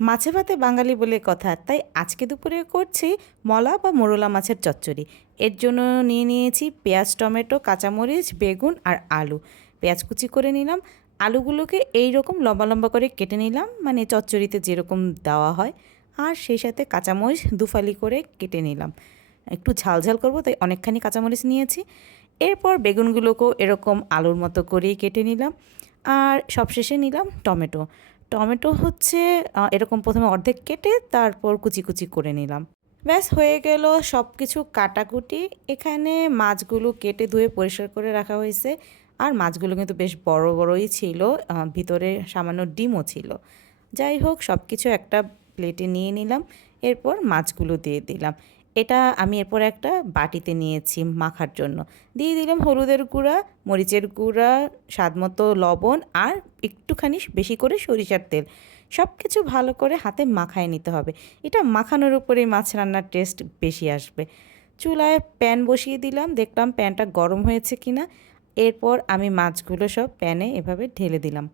মাছে ভাতে বাঙালি বলে কথা, তাই আজকে দুপুরে করছি মলা বা মোরলা মাছের চচ্চড়ি। এর জন্য নিয়ে নিয়েছি পেঁয়াজ, টমেটো, কাঁচামরিচ, বেগুন আর আলু। পেঁয়াজ কুচি করে নিলাম, আলুগুলোকে এই রকম লম্বা লম্বা করে কেটে নিলাম, মানে চচ্চড়িতে যেরকম দেওয়া হয়। আর সেই সাথে কাঁচামরিচ দুফালি করে কেটে নিলাম। একটু ঝাল ঝাল করবো তাই অনেকখানি কাঁচামরিচ নিয়েছি। এরপর বেগুনগুলোকেও এরকম আলুর মতো করেই কেটে নিলাম। আর সবশেষে নিলাম টমেটো। টমেটো হচ্ছে এরকম প্রথমে অর্ধেক কেটে তারপর কুচি কুচি করে নিলাম। ব্যাস হয়ে গেল সব কিছু কাটাকুটি। এখানে মাছগুলো কেটে ধুয়ে পরিষ্কার করে রাখা হয়েছে। আর মাছগুলো কিন্তু বেশ বড় বড়ই ছিল, ভিতরে সামান্য ডিমও ছিল। যাই হোক, সব কিছু একটা প্লেটে নিয়ে নিলাম। এরপর মাছগুলো দিয়ে দিলাম। এটা আমি এরপর একটা বাটিতে নিয়েছি মাখার জন্য। দিয়ে দিলাম হলুদের গুঁড়া, মরিচের গুঁড়া, স্বাদমতো লবণ আর একটুখানি বেশি করে সরিষার তেল। সব কিছু ভালো করে হাতে মাখায় নিতে হবে। এটা মাখানোর উপরেই মাছ রান্নার টেস্ট বেশি আসবে। চুলায় প্যান বসিয়ে দিলাম, দেখলাম প্যানটা গরম হয়েছে কিনা। এরপর আমি মাছগুলো সব প্যানে এভাবে ঢেলে দিলাম।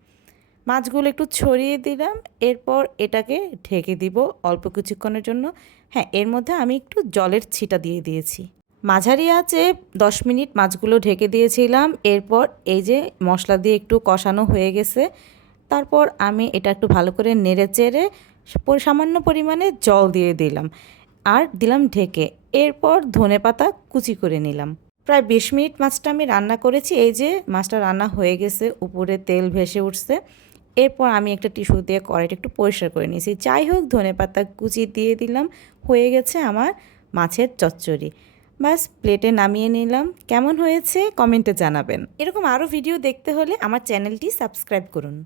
মাছগুলো একটু ছড়িয়ে দিলাম। এরপর এটাকে ঢেকে দিব অল্প কিছুক্ষণের জন্য। হ্যাঁ, এর মধ্যে আমি একটু জলের ছিটা দিয়ে দিয়েছি। মাঝারি আঁচে 10 মিনিট মাছগুলো ঢেকে দিয়েছিলাম। এরপর এই যে মশলা দিয়ে একটু কষানো হয়ে গেছে। তারপর আমি এটা একটু ভালো করে নেড়ে চেড়ে সামান্য পরিমাণে জল দিয়ে দিলাম আর দিলাম ঢেকে। এরপর ধনেপাতা কুচি করে নিলাম। প্রায় 20 মিনিট মাছটা আমি রান্না করেছি। এই যে মাছটা রান্না হয়ে গেছে, উপরে তেল ভেসে উঠছে। এরপর আমি একটা টিস্যু দিয়ে কড়াইটা একটু পরিষ্কার করে নিয়েছি। যাই হোক, ধনেপাতা কুচি দিয়ে দিলাম। হয়ে গেছে আমার মাছের চচ্চড়ি। বাস প্লেটে নামিয়ে নিলাম। কেমন হয়েছে কমেন্টে জানাবেন। এরকম আরও ভিডিও দেখতে হলে আমার চ্যানেলটি সাবস্ক্রাইব করুন।